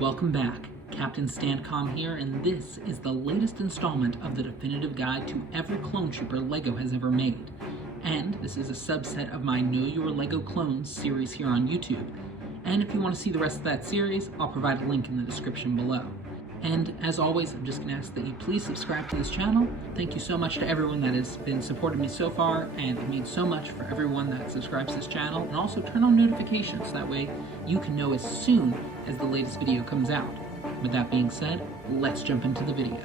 Welcome back. Captain Stancom here, and this is the latest installment of the definitive guide to every clone trooper LEGO has ever made. And this is a subset of my Know Your LEGO Clones series here on YouTube. And if you want to see the rest of that series, I'll provide a link in the description below. And as always, I'm just going to ask that you please subscribe to this channel. Thank you so much to everyone that has been supporting me so far, and it means so much for everyone that subscribes to this channel. And also turn on notifications, that way you can know as soon as the latest video comes out. With that being said, let's jump into the video.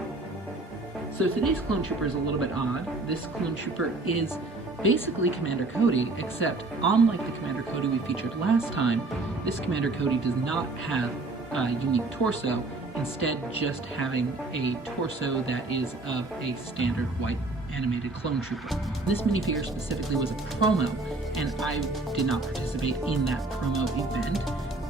So today's clone trooper is a little bit odd. This clone trooper is basically Commander Cody, except unlike the Commander Cody we featured last time, this Commander Cody does not have a unique torso, instead just having a torso that is of a standard white animated clone trooper. This minifigure specifically was a promo, and I did not participate in that promo event,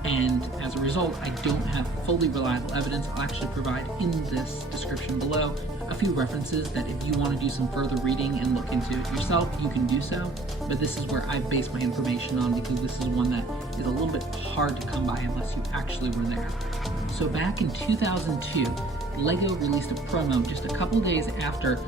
and as a result I don't have fully reliable evidence. I'll actually provide in this description below a few references that if you want to do some further reading and look into it yourself, you can do so, but this is where I base my information on because this is one that is a little bit hard to come by unless you actually were there. So back in 2002, LEGO released a promo just a couple days after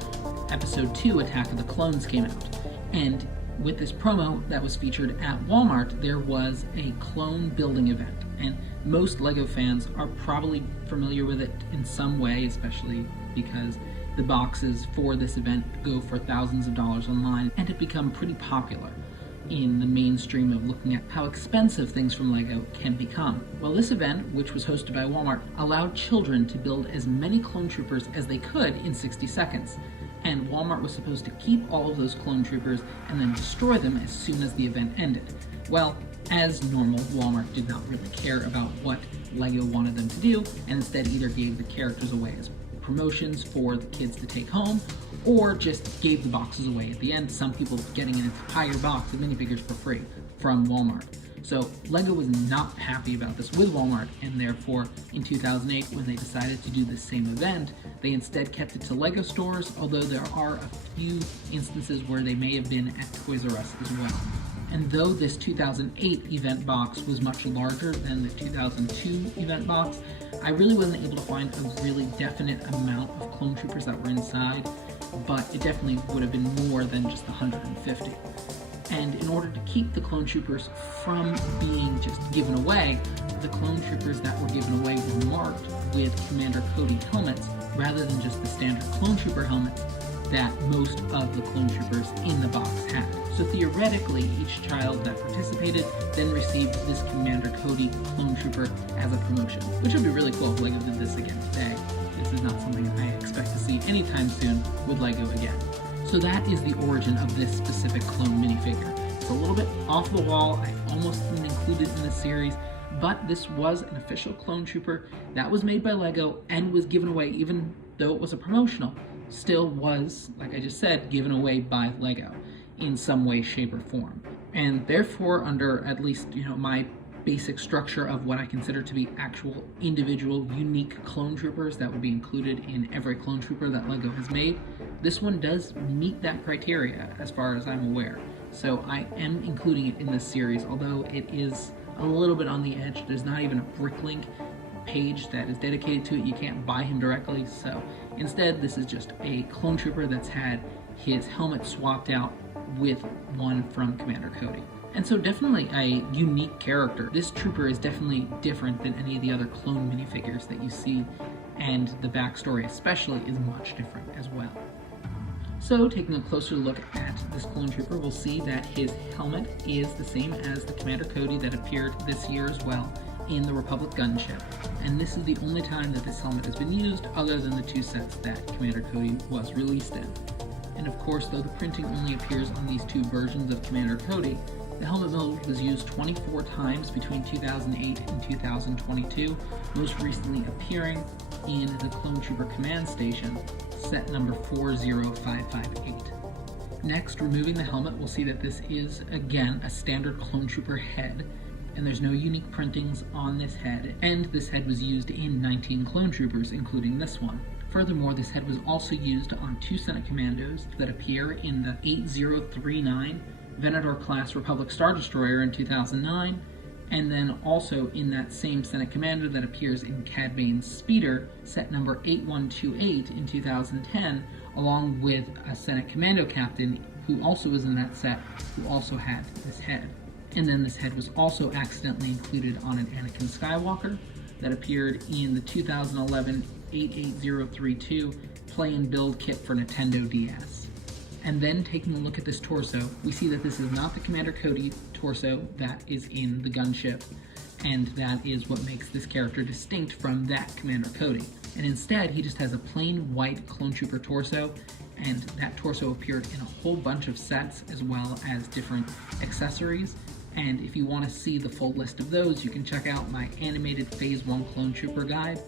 Episode 2 Attack of the Clones came out, and with this promo that was featured at Walmart, there was a clone building event, and most LEGO fans are probably familiar with it in some way, especially because the boxes for this event go for thousands of dollars online and have become pretty popular in the mainstream of looking at how expensive things from LEGO can become. Well, this event, which was hosted by Walmart, allowed children to build as many clone troopers as they could in 60 seconds. And Walmart was supposed to keep all of those clone troopers and then destroy them as soon as the event ended. Well, as normal, Walmart did not really care about what LEGO wanted them to do, and instead either gave the characters away as promotions for the kids to take home, or just gave the boxes away at the end, some people getting an entire box of minifigures for free from Walmart. So LEGO was not happy about this with Walmart, and therefore in 2008, when they decided to do the same event, they instead kept it to LEGO stores, although there are a few instances where they may have been at Toys R Us as well. And though this 2008 event box was much larger than the 2002 event box, I really wasn't able to find a really definite amount of clone troopers that were inside, but it definitely would have been more than just 150. And in order to keep the clone troopers from being just given away, the clone troopers that were given away were marked with Commander Cody helmets rather than just the standard clone trooper helmets that most of the clone troopers in the box had. So theoretically, each child that participated then received this Commander Cody clone trooper as a promotion, which would be really cool if LEGO did this again today. This is not something I expect to see anytime soon with LEGO again. So that is the origin of this specific clone minifigure. It's a little bit off the wall. I almost didn't include it in this series, but this was an official clone trooper that was made by LEGO and was given away, even though it was a promotional, still was, like I just said, given away by LEGO in some way, shape, or form. And therefore, under at least, my basic structure of what I consider to be actual individual unique clone troopers that would be included in every clone trooper that LEGO has made, this one does meet that criteria as far as I'm aware. So I am including it in this series, although it is a little bit on the edge. There's not even a Bricklink page that is dedicated to it. You can't buy him directly, so instead this is just a clone trooper that's had his helmet swapped out with one from Commander Cody. And so definitely a unique character. This trooper is definitely different than any of the other clone minifigures that you see, and the backstory especially is much different as well. So taking a closer look at this clone trooper, we'll see that his helmet is the same as the Commander Cody that appeared this year as well in the Republic gunship. And this is the only time that this helmet has been used other than the two sets that Commander Cody was released in. And of course, though the printing only appears on these two versions of Commander Cody, the helmet mold was used 24 times between 2008 and 2022, most recently appearing in the Clone Trooper Command Station, set number 40558. Next, removing the helmet, we'll see that this is, again, a standard Clone Trooper head, and there's no unique printings on this head, and this head was used in 19 Clone Troopers, including this one. Furthermore, this head was also used on two Senate Commandos that appear in the 8039 Venator-class Republic Star Destroyer in 2009, And then also in that same Senate Commander that appears in Cad Bane's Speeder, set number 8128 in 2010, along with a Senate Commando Captain who also was in that set, who also had this head. And then this head was also accidentally included on an Anakin Skywalker that appeared in the 2011 88032 Play and Build kit for Nintendo DS. And then taking a look at this torso, we see that this is not the Commander Cody torso that is in the gunship, and that is what makes this character distinct from that Commander Cody. And instead, he just has a plain white Clone Trooper torso, and that torso appeared in a whole bunch of sets as well as different accessories. And if you want to see the full list of those, you can check out my animated Phase 1 Clone Trooper guide,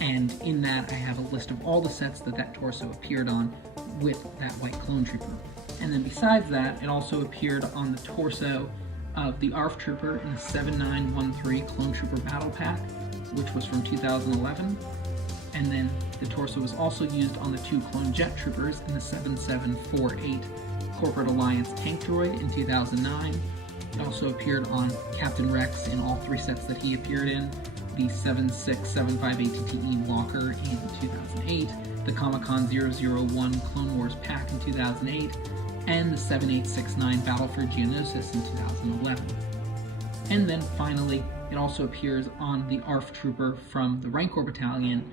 and in that I have a list of all the sets that that torso appeared on with that white Clone Trooper. And then besides that, it also appeared on the torso of the ARF Trooper in the 7913 Clone Trooper Battle Pack, which was from 2011. And then the torso was also used on the 2 Clone Jet Troopers in the 7748 Corporate Alliance Tank Droid in 2009. It also appeared on Captain Rex in all 3 sets that he appeared in, the 76758 TTE Walker in 2008, the Comic-Con 001 Clone Wars Pack in 2008, and the 7869 Battle for Geonosis in 2011. And then finally, it also appears on the ARF Trooper from the Rancor Battalion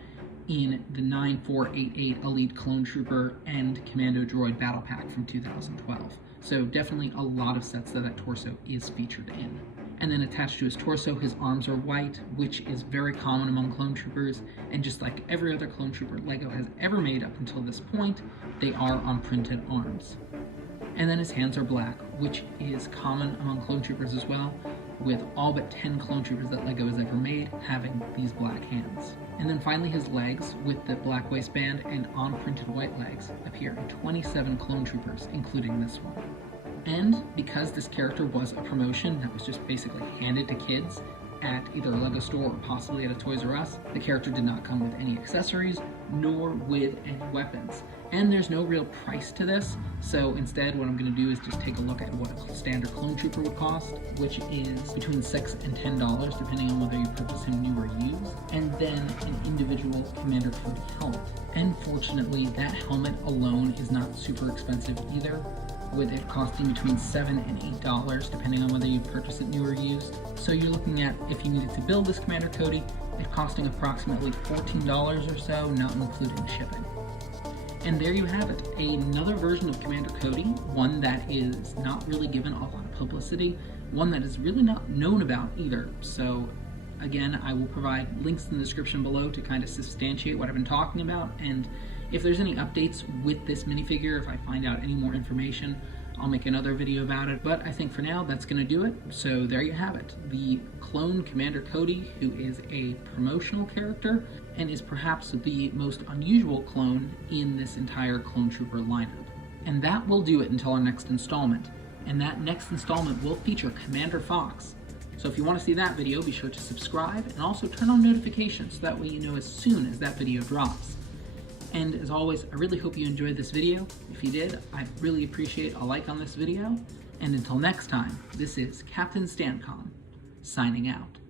in the 9488 Elite Clone Trooper and Commando Droid Battle Pack from 2012. So definitely a lot of sets that torso is featured in. And then attached to his torso, his arms are white, which is very common among Clone Troopers, and just like every other Clone Trooper LEGO has ever made up until this point, they are on printed arms. And then his hands are black, which is common among Clone Troopers as well, with all but 10 Clone Troopers that LEGO has ever made having these black hands. And then finally his legs, with the black waistband and on-printed white legs, appear in 27 Clone Troopers, including this one. And because this character was a promotion that was just basically handed to kids at either a LEGO store or possibly at a Toys R Us, the character did not come with any accessories, nor with any weapons. And there's no real price to this, so instead what I'm going to do is just take a look at what a standard Clone Trooper would cost, which is between $6 and $10, depending on whether you purchase him new or used, and then an individual Commander Cody helmet. And fortunately, that helmet alone is not super expensive either, with it costing between $7 and $8, depending on whether you purchase it new or used. So you're looking at, if you needed to build this Commander Cody, it costing approximately $14 or so, not including shipping. And there you have it, another version of Commander Cody, one that is not really given a lot of publicity, one that is really not known about either. So again, I will provide links in the description below to kind of substantiate what I've been talking about, and if there's any updates with this minifigure, if I find out any more information, I'll make another video about it. But I think for now, that's going to do it. So there you have it. The clone Commander Cody, who is a promotional character and is perhaps the most unusual clone in this entire Clone Trooper lineup. And that will do it until our next installment. And that next installment will feature Commander Fox. So if you want to see that video, be sure to subscribe and also turn on notifications so that way you know as soon as that video drops. And as always, I really hope you enjoyed this video. If you did, I'd really appreciate a like on this video. And until next time, this is Captain Stancom, signing out.